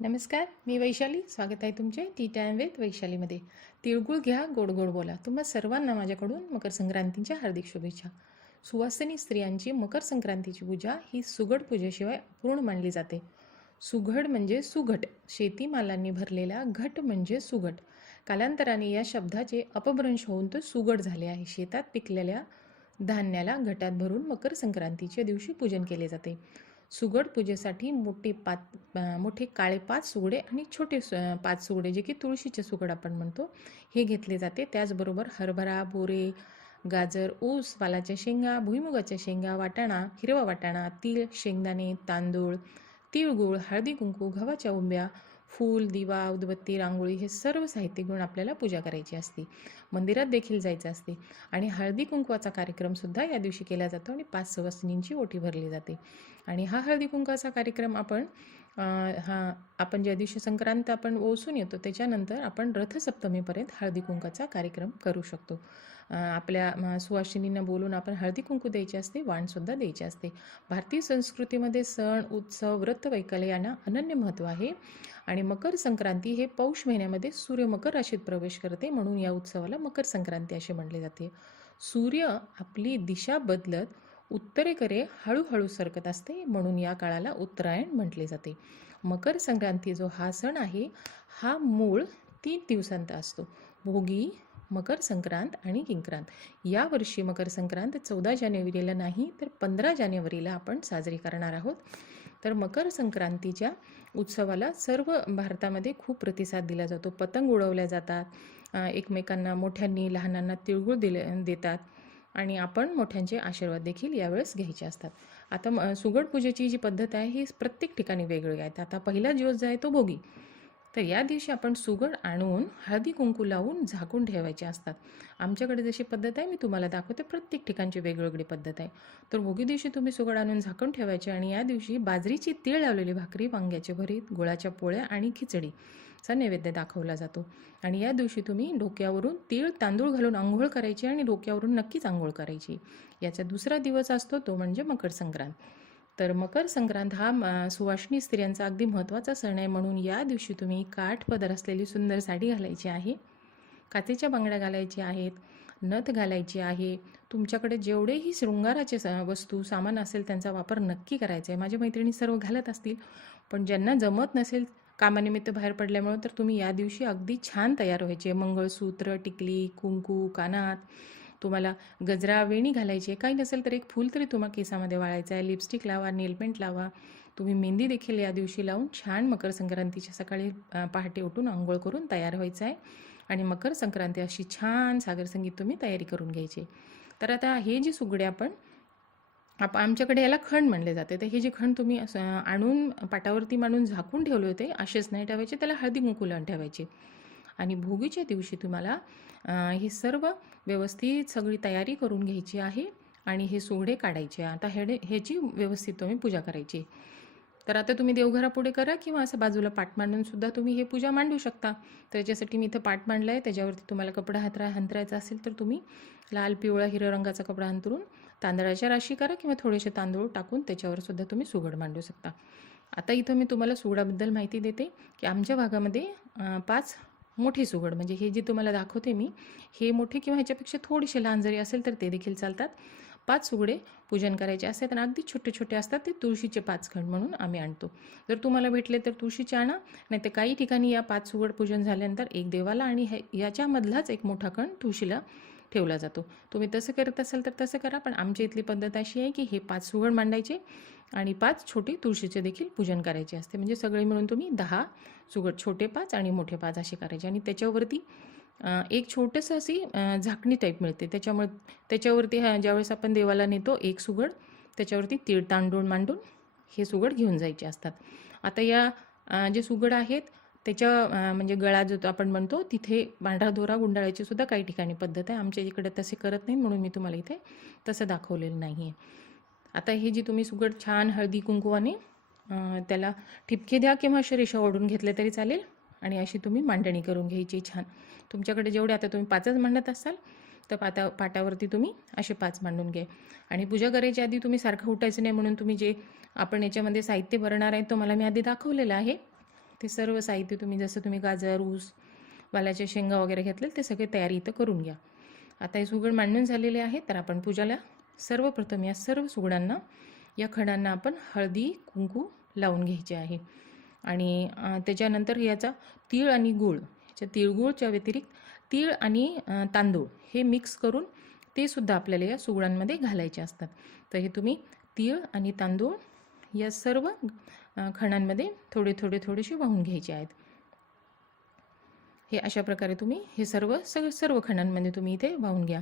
नमस्कार मी वैशाली. स्वागत आहे तुमचे टी टाईम विथ वैशालीमध्ये. तिळगुळ घ्या गोड गोड बोला. तुम्हा सर्वांना माझ्याकडून मकर संक्रांतीच्या हार्दिक शुभेच्छा. सुवासिनी स्त्रियांची मकर संक्रांतीची पूजा ही सुगड पूजेशिवाय अपूर्ण मानली जाते. सुघड म्हणजे सुघट. शेतीमालांनी भरलेला घट म्हणजे सुघट. कालांतराने या शब्दाचे अपभ्रंश होऊन तो सुगड झाले आहे. शेतात पिकलेल्या धान्याला घटात भरून मकर संक्रांतीच्या दिवशी पूजन केले जाते. सुगड पूजेसाठी मोठे पात मोठे काळे पाच सुगडे आणि छोटे सु- पाच सुगडे जे की तुळशीचे सुगड आपण म्हणतो हे घेतले जाते. त्याचबरोबर हरभरा बोरे गाजर ऊस वालाच्या शेंगा भुईमुगाच्या शेंगा वाटाणा हिरवा वाटाणा तीळ शेंगदाणे तांदूळ तिळगुळ हळदी कुंकू गव्हाच्या उंब्या फूल दिवा उदबत्ती रांगोळी हे सर्व साहित्य घेऊन आपल्याला पूजा करायची असते. मंदिरात देखील जायचं असते. आणि हळदी कुंकवाचा कार्यक्रमसुद्धा या दिवशी केला जातो आणि पाच सवासिनींची ओटी भरली जाते. आणि हा हळदी कुंकवाचा कार्यक्रम आपण हा आपण ज्या दिवशी संक्रांत आपण ओसून येतो त्याच्यानंतर आपण रथसप्तमीपर्यंत हळदी कुंकाचा कार्यक्रम करू शकतो. आपल्या सुवासिनींना बोलून आपण हळदी कुंकू असते वाणसुद्धा द्यायची असते. भारतीय संस्कृतीमध्ये सण उत्सव व्रत वैकल्य यांना अनन्य महत्त्व आहे. आणि मकर संक्रांती हे पौष महिन्यामध्ये सूर्य मकर राशीत प्रवेश करते म्हणून या उत्सवाला मकर संक्रांती असे म्हणले जाते. सूर्य आपली दिशा बदलत उत्तरेकडे हळूहळू सरकत असते म्हणून या काळाला उत्तरायण म्हटले जाते. मकर संक्रांती जो हा सण आहे हा मूळ तीन दिवसांचा असतो. भोगी मकर संक्रांत आणि किंक्रांत. यावर्षी मकर संक्रांत चौदा जानेवारीला नाही तर पंधरा जानेवारीला आपण साजरी करणार आहोत. तर मकर संक्रांतीच्या उत्सवाला सर्व भारतामध्ये खूप प्रतिसाद दिला जातो. पतंग उडवल्या जातात. एकमेकांना मोठ्यांनी लहानांना तिळगुळ दिले देतात. आणि आपण मोठ्यांचे आशीर्वाद देखील यावेळेस घ्यायचे असतात. आता म- सुगड पूजेची जी पद्धत आहे ही प्रत्येक ठिकाणी वेगवेगळी आहे. आता पहिला दिवस जो आहे तो भोगी. तर या दिवशी आपण सुगड आणून हळदी कुंकू लावून झाकून ठेवायचे असतात. आमच्याकडे जशी पद्धत आहे मी तुम्हाला दाखवते. प्रत्येक ठिकाणची वेगवेगळी पद्धत आहे. तर भोगी दिवशी तुम्ही सुगड आणून झाकून ठेवायचे आणि या दिवशी बाजरीची तीळ लावलेली भाकरी वांग्याचे भरीत गुळाच्या पोळ्या आणि खिचडी. चा नैवेद्य दाखवला जातो. आणि या दिवशी तुम्ही डोक्यावरून तीळ तांदूळ घालून आंघोळ करायची आणि डोक्यावरून नक्कीच आंघोळ करायची. याचा दुसरा दिवस असतो तो म्हणजे मकर संक्रांत. तर मकर संक्रांत हा म- सुवासिनी स्त्रियांचा अगदी महत्त्वाचा सण आहे म्हणून या दिवशी तुम्ही काठ पदर असलेली सुंदर साडी घालायची आहे. काचेच्या बांगड्या घालायच्या आहेत नथ घालायची आहे. तुमच्याकडे जेवढेही शृंगाराचे स वस्तू सामान असेल त्यांचा वापर नक्की करायचा आहे. माझ्या मैत्रिणी सर्व घालत असतील पण ज्यांना जमत नसेल कामानिमित्त बाहेर पडल्यामुळं तर तुम्ही या दिवशी अगदी छान तयार व्हायचे. मंगळसूत्र टिकली कुंकू कानात. तुम्हाला गजरा वेणी घालायची. आहे काही नसेल तर एक फूल तरी तुम्हाला केसामध्ये वाळायचं आहे. लिपस्टिक लावा नेलपेंट लावा. तुम्ही मेहंदी देखील या दिवशी लावून छान मकर संक्रांतीच्या सकाळी पहाटे उठून आंघोळ करून तयार व्हायचं आहे. आणि मकर संक्रांती अशी छान सागर संगीत तुम्ही तयारी करून घ्यायची. तर आता हे जे सुगडे आपण आप आमच्याकडे याला खण म्हणले जाते. तर हे जे खण तुम्ही असं आणून पाटावरती मांडून झाकून ठेवले होते असेच नाही ठेवायचे त्याला हळदी कुंकुलन ठेवायचे. आणि भोगीच्या दिवशी तुम्हाला हे सर्व व्यवस्थित सगळी तयारी करून घ्यायची आहे आणि हे सोहडे काढायचे. आता हेडे ह्याची व्यवस्थित तुम्ही पूजा करायची. तर आता तुम्ही देवघरापुढे करा किंवा असं बाजूला पाट मांडूनसुद्धा तुम्ही हे पूजा मांडू शकता. त्याच्यासाठी मी इथं पाट मांडला आहे त्याच्यावरती तुम्हाला कपडा हातरा हंतरायचा असेल तर तुम्ही लाल पिवळा हिरव्या रंगाचा कपडा अंतरून तांदळाच्या राशी करा किंवा थोडेसे तांदूळ टाकून त्याच्यावर सुद्धा तुम्ही सुगड मांडू शकता. आता इथं मी तुम्हाला सुगडाबद्दल माहिती देते की आमच्या भागामध्ये पाच मोठे सुगड म्हणजे हे जे तुम्हाला दाखवते मी हे मोठे किंवा ह्याच्यापेक्षा थोडेसे लहान जरी असेल तर ते देखील चालतात. पाच सुगडे पूजन करायचे असतात आणि अगदी छोटे छोटे असतात ते तुळशीचे पाच खंड म्हणून आम्ही आणतो. जर तुम्हाला भेटले तर तुळशीचे आणा नाही तर काही ठिकाणी या पाच सुगड पूजन झाल्यानंतर एक देवाला आणि हे याच्यामधलाच एक मोठा खण तुळशीला ठेवला जातो. तुम्ही तसं करत असाल तर तसं करा पण आमच्या इथली पद्धत अशी आहे की हे पाच सुगड मांडायचे आणि पाच छोटे तुळशीचे देखील पूजन करायचे असते. म्हणजे सगळे मिळून तुम्ही दहा सुगड छोटे पाच आणि मोठे पाच असे करायचे. आणि त्याच्यावरती एक छोटंसं अशी झाकणी टाईप मिळते. त्याच्यामुळे त्याच्यावरती हा ज्यावेळेस आपण देवाला नेतो एक सुगड त्याच्यावरती तीळ तांडूळ मांडून हे सुगड घेऊन जायचे असतात. आता या जे सुगड आहेत त्याच्या म्हणजे गळा जो तो आपण म्हणतो तिथे पांढरा दोरा गुंडाळायची सुद्धा काही ठिकाणी पद्धत आहे. आमच्या इकडे तसे करत नाही म्हणून मी तुम्हाला इथे तसं दाखवलेलं नाही आहे आता हे जी तुम्ही सुगड छान हळदी कुंकुवाने त्याला ठिपके द्या किंवा अशा रेषा ओढून घेतले तरी चालेल आणि अशी तुम्ही मांडणी करून घ्यायची छान. तुमच्याकडे जेवढे आता तुम्ही पाचच मांडत असाल तर पाता पाटावरती तुम्ही असे पाच मांडून घ्या. आणि पूजा करायच्या आधी तुम्ही सारखं उठायचं नाही म्हणून तुम्ही जे आपण याच्यामध्ये साहित्य भरणार आहे तो मला मी आधी दाखवलेलं आहे. ते सर्व साहित्य तुम्ही जसं तुम्ही गाजर ऊस वालाच्या शेंगा वगैरे घेतले ते सगळे तयारी इथं करून घ्या. आता हे सुगड मांडून झालेले आहे तर आपण पूजाला सर्वप्रथम या सर्व सुगडांना या खडांना आपण हळदी कुंकू लावून घ्यायचे आहे. आणि त्याच्यानंतर याचा तीळ आणि गूळ याच्या तिळगुळच्या व्यतिरिक्त तीळ आणि तांदूळ हे मिक्स करून ते सुद्धा आपल्याला या सुगडांमध्ये घालायचे असतात. तर हे तुम्ही तीळ आणि तांदूळ या सर्व खणांमध्ये थोडे थोडे थोडेसे वाहून घ्यायचे आहेत. हे अशा प्रकारे तुम्ही हे सर्व सग सर्व खणांमध्ये तुम्ही इथे वाहून घ्या.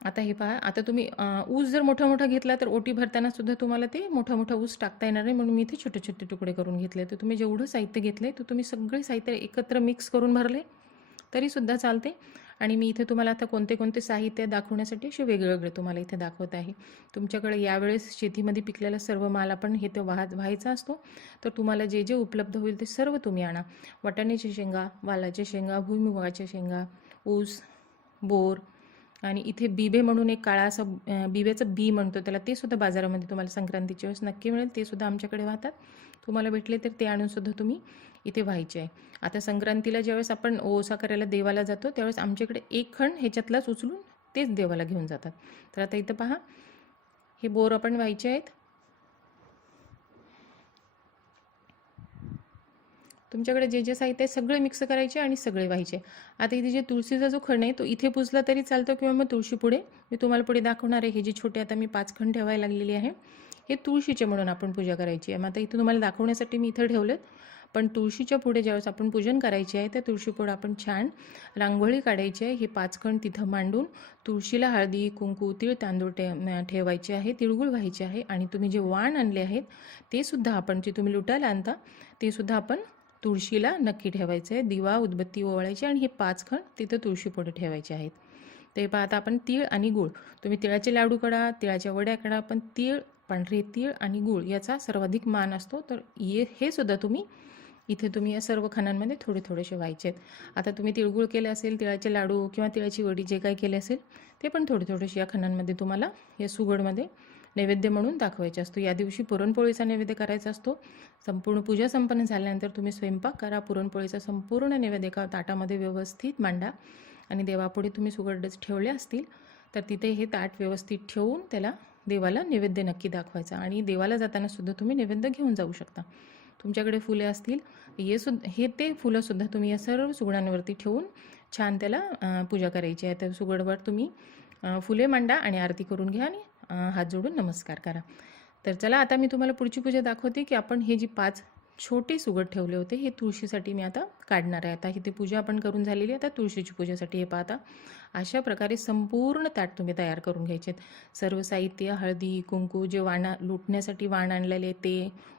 आता हे पहा आता तुम्ही ऊस जर मोठा मोठा घेतला तर ओटी भरताना सुद्धा तुम्हाला ते मोठा मोठा ऊस टाकता येणार नाही म्हणून मी इथे छोटे छोटे तुकडे करून घेतले. तर तुम्ही जेवढं साहित्य घेतलं आहे तर तुम्ही सगळे साहित्य एकत्र मिक्स करून भरले तरीसुद्धा चालते. आणि मी इथे तुम्हाला आता कोणते कोणते साहित्य दाखवण्यासाठी असे वेगवेगळे तुम्हाला इथे दाखवत आहे. तुमच्याकडे यावेळेस शेतीमध्ये पिकलेला सर्व माल आपण हे ते वाह व्हायचा असतो. तर तुम्हाला जे जे उपलब्ध होईल ते सर्व तुम्ही आणा. वाटाण्याच्या शेंगा वालाच्या शेंगा भुईमुगाच्या शेंगा ऊस बोर आणि इथे बिबे म्हणून एक काळा असा बिब्याचं बी म्हणतो त्याला ते सुद्धा बाजारामध्ये तुम्हाला संक्रांतीच्या वेळेस नक्की मिळेल. ते सुद्धा आमच्याकडे वाहतात. तुम्हाला भेटले तर ते आणून सुद्धा तुम्ही इथे व्हायचे. आहे आता संक्रांतीला ज्यावेळेस आपण ओसा करायला देवाला जातो त्यावेळेस आमच्याकडे एक खण ह्याच्यातलाच उचलून तेच देवाला घेऊन जातात. तर आता इथं पहा हे बोर आपण व्हायचे आहेत. तुमच्याकडे जे जे साहित्य आहे सगळे मिक्स करायचे आणि सगळे व्हायचे. आता इथे जे तुळशीचा जो खण आहे तो इथे पुजला तरी चालतो किंवा मग तुळशी पुढे मी तुम्हाला पुढे दाखवणार आहे. हे जे छोटे आता मी पाच खण ठेवायला लागलेली आहे. हे तुळशीचे म्हणून आपण पूजा करायची आहे. मग आता इथे तुम्हाला दाखवण्यासाठी मी इथं ठेवलेत. पण तुळशीच्या पुढे ज्यावेळेस आपण पूजन करायचे आहे त्या तुळशीपुढं आपण छान रांगोळी काढायची आहे. हे पाच खण तिथं मांडून तुळशीला हळदी कुंकू तीळ तांदूळ ठे ठेवायचे आहे तिळगुळ व्हायचे आहे. आणि तुम्ही जे वाण आणले आहेत ते सुद्धा आपण जे तुम्ही लुटायला आणता ते सुद्धा आपण तुळशीला नक्की ठेवायचं आहे. दिवा उदबत्ती ओवाळायची आणि हे पाच खण तिथं तुळशीपुढे ठेवायचे आहेत. ते पाहता आपण तीळ आणि गूळ. तुम्ही तिळाचे लाडू करा तिळाच्या वड्या करा पण तीळ पण तीळ आणि गूळ याचा सर्वाधिक मान असतो. तर ये हे सुद्धा तुम्ही इथे तुम्ही या सर्व खणांमध्ये थोडे थोडेसे व्हायचे आहेत आता तुम्ही तिळगुळ केले असेल तिळाचे लाडू किंवा तिळाची वडी जे काही केले असेल ते पण थोडे थोडेसे या खणांमध्ये तुम्हाला या सुगडमध्ये नैवेद्य म्हणून दाखवायचे असतो. या दिवशी पुरणपोळीचा नैवेद्य करायचा असतो. संपूर्ण पूजा संपन्न झाल्यानंतर तुम्ही स्वयंपाक करा. पुरणपोळीचा संपूर्ण नैवेद्य एका ताटामध्ये व्यवस्थित मांडा. आणि देवापुढे तुम्ही सुगडच ठेवले असतील तर तिथे हे ताट व्यवस्थित ठेवून त्याला देवाला नैवेद्य नक्की दाखवायचा आणि देवाला जाताना सुद्धा तुम्ही नैवेद्य घेऊन जाऊ शकता. तुमच्याकडे फुले असतील हे सुद्धा हे ते फुलंसुद्धा तुम्ही या सर्व सुगडांवरती ठेवून छान त्याला पूजा करायची आहे. तर सुगडवर तुम्ही फुले मांडा आणि आरती करून घ्या आणि हात जोडून नमस्कार करा. तर चला आता मी तुम्हाला पुढची पूजा दाखवते की आपण हे जी पाच छोटे सुगड ठेवले होते हे तुळशीसाठी मी आता काढणार आहे. आता ही ती पूजा आपण करून झालेली आहे. आता तुळशीची पूजेसाठी हे पाहता. अशा प्रकारे संपूर्ण ताट तुम्ही तयार करून घ्यायचे सर्व साहित्य हळदी कुंकू जे वाणा लुटण्यासाठी वाण आणलेले ते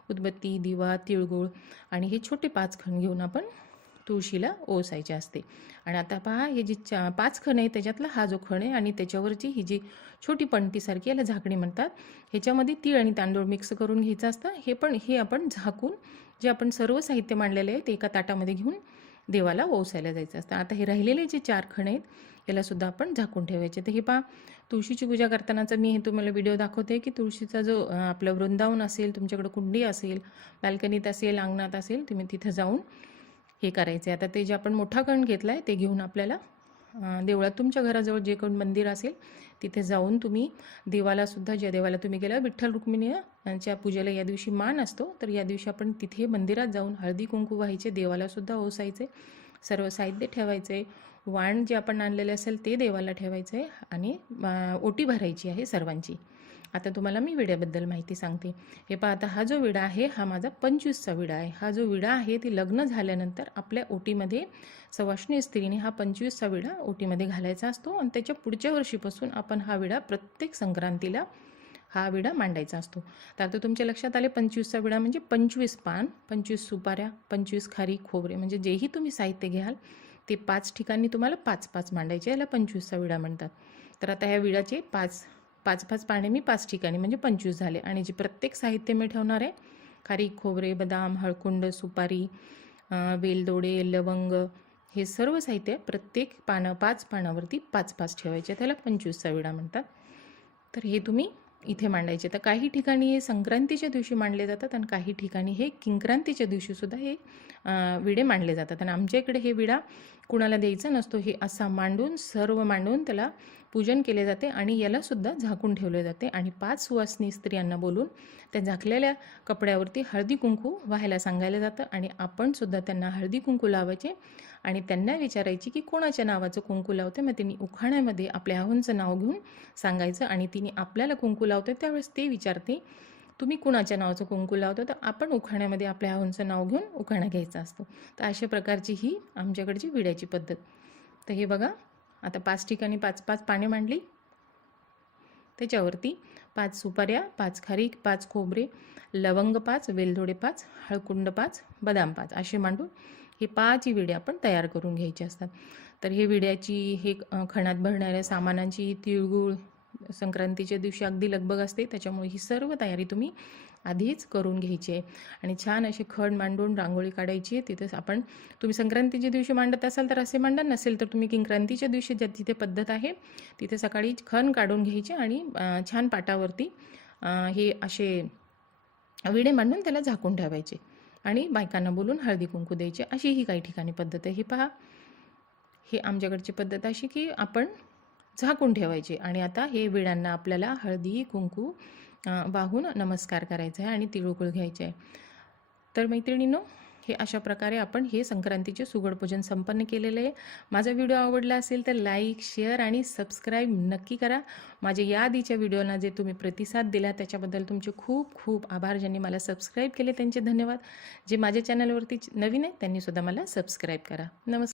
उदबत्ती दिवा तिळगुळ आणि हे छोटे पाच खण घेऊन आपण तुळशीला ओसायचे असते. आणि आता पहा हे जी चा पाच खण आहे त्याच्यातला हा जो खण आहे आणि त्याच्यावरची ही जी छोटी पणतीसारखी याला झाकणी म्हणतात ह्याच्यामध्ये तीळ आणि तांदूळ मिक्स करून घ्यायचं असतं. हे पण हे आपण झाकून जे आपण सर्व साहित्य मांडलेले आहे ते एका ताटामध्ये घेऊन देवाला ओसायला जायचं असतं. आता हे राहिलेले जे चार खण आहेत यालासुद्धा आपण झाकून ठेवायचे. तर हे पहा तुळशीची पूजा करतानाचा मी हे तुम्हाला व्हिडिओ दाखवते की तुळशीचा जो आपलं वृंदावन असेल तुमच्याकडं कुंडी असेल बाल्कनीत असेल अंगणात असेल तुम्ही तिथं जाऊन हे करायचे आता ते जे आपण मोठा कण घेतला आहे ते घेऊन आपल्याला देवळात तुमच्या घराजवळ जे कोण मंदिर असेल तिथे जाऊन तुम्ही देवाला सुद्धा ज्या देवाला तुम्ही गेला विठ्ठल रुक्मिणीच्या पूजेला या दिवशी मान असतो. तर या दिवशी आपण तिथे मंदिरात जाऊन हळदी कुंकू व्हायचे देवाला सुद्धा ओसायचे सर्व साहित्य ठेवायचे वाण जे आपण आणलेले असेल ते देवाला ठेवायचं आहे आणि ओटी भरायची आहे सर्वांची. आता तुम्हाला मी विड्याबद्दल माहिती सांगते. हे पहा आता हा जो विडा आहे हा माझा पंचवीसचा विडा आहे. हा जो विडा आहे ती लग्न झाल्यानंतर आपल्या ओटीमध्ये सवाष्णी स्त्रीने हा पंचवीसचा विडा ओटीमध्ये घालायचा असतो आणि त्याच्या पुढच्या वर्षीपासून आपण हा विडा प्रत्येक संक्रांतीला हा विडा मांडायचा असतो. तर आता तुमच्या लक्षात आले पंचवीसचा विडा म्हणजे पंचवीस पान पंचवीस सुपाऱ्या पंचवीस खारी खोबरे म्हणजे जेही तुम्ही साहित्य घ्याल ते पाच ठिकाणी तुम्हाला पाच पाच मांडायचे याला पंचवीसचा विडा म्हणतात. तर आता ह्या विडाचे पाच पाच पाच पाने मी पाच ठिकाणी म्हणजे पंचवीस झाले. आणि जे प्रत्येक साहित्य मी ठेवणार आहे खारी खोबरे बदाम हळकुंड सुपारी वेलदोडे लवंग हे सर्व साहित्य प्रत्येक पानं पाच पानावरती पाच पाच ठेवायचे. त्याला पंचवीसचा विडा म्हणतात. तर हे तुम्ही इथे मांडायचे. तर काही ठिकाणी हे संक्रांतीच्या दिवशी मांडले जातात आणि काही ठिकाणी हे किंक्रांतीच्या दिवशीसुद्धा हे विडे मांडले जातात. आणि आमच्या इकडे हे विडा कुणाला द्यायचा नसतो हे असा मांडून सर्व मांडून त्याला पूजन केले जाते आणि यालासुद्धा झाकून ठेवले जाते. आणि पाच सुवासनी स्त्रियांना बोलून त्या झाकलेल्या कपड्यावरती हळदी कुंकू व्हायला सांगायला जातं आणि आपणसुद्धा त्यांना हळदी कुंकू लावायचे आणि त्यांना विचारायची की कोणाच्या नावाचं कुंकू लावते मग तिने उखाण्यामध्ये आपल्या आहोंचं नाव घेऊन सांगायचं आणि तिने आपल्याला कुंकू लावते त्यावेळेस ते विचारते तुम्ही कुणाच्या नावाचं कुंकू लावतो? तर आपण उखाण्यामध्ये आपल्या आहोंचं नाव घेऊन उखाणा घ्यायचा असतो. तर अशा प्रकारची ही आमच्याकडची विड्याची पद्धत. तर हे बघा आता पाच ठिकाणी पाच पाच पाने मांडली. त्याच्यावरती पाच सुपाऱ्या पाच खारीक पाच खोबरे लवंग पाच वेलदोडे पाच हळकुंड पाच बदाम पाच असे मांडून हे पाच विडे आपण तयार करून घ्यायचे असतात. तर हे विड्याची हे खणात भरणाऱ्या सामानांची तिळगुळ संक्रांतीच्या दिवशी अगदी लगबग असते. त्याच्यामुळे ही सर्व तयारी तुम्ही आधीच करून घ्यायचे. आणि छान असे खण मांडून रांगोळी काढायची. आहे तिथेच आपण तुम्ही संक्रांतीच्या दिवशी मांडत असाल तर असे मांडा नसेल तर तुम्ही किंक्रांतीच्या दिवशी ज्या तिथे पद्धत आहे तिथे सकाळी खण काढून घ्यायचे आणि छान पाटावरती हे असे विडे मांडून त्याला झाकून ठेवायचे. आणि बायकांना बोलून हळदी कुंकू द्यायचे. अशी ही काही ठिकाणी पद्धत आहे. ही पहा. ही आमच्याकडची पद्धत अशी की आपण झाकून ठेवायचे. आणि आता हे विड्यांना आपल्याला हळदी कुंकू वाहून नमस्कार करायचा आहे आणि तिळगुळ घ्यायचे आहे. तर मैत्रिणींनो हे अशा प्रकारे आपण हे संक्रांतीचे सुगडपूजन संपन्न केलेले आहे. माझा व्हिडिओ आवडला असेल तर लाईक शेअर आणि सबस्क्राईब नक्की करा. माझ्या या आधीच्या व्हिडिओना जे तुम्ही प्रतिसाद दिला त्याच्याबद्दल तुमचे खूप खूप आभार. ज्यांनी मला सबस्क्राईब केले त्यांचे धन्यवाद. जे माझ्या चॅनलवरती नवीन आहे त्यांनीसुद्धा मला सबस्क्राईब करा. नमस्कार.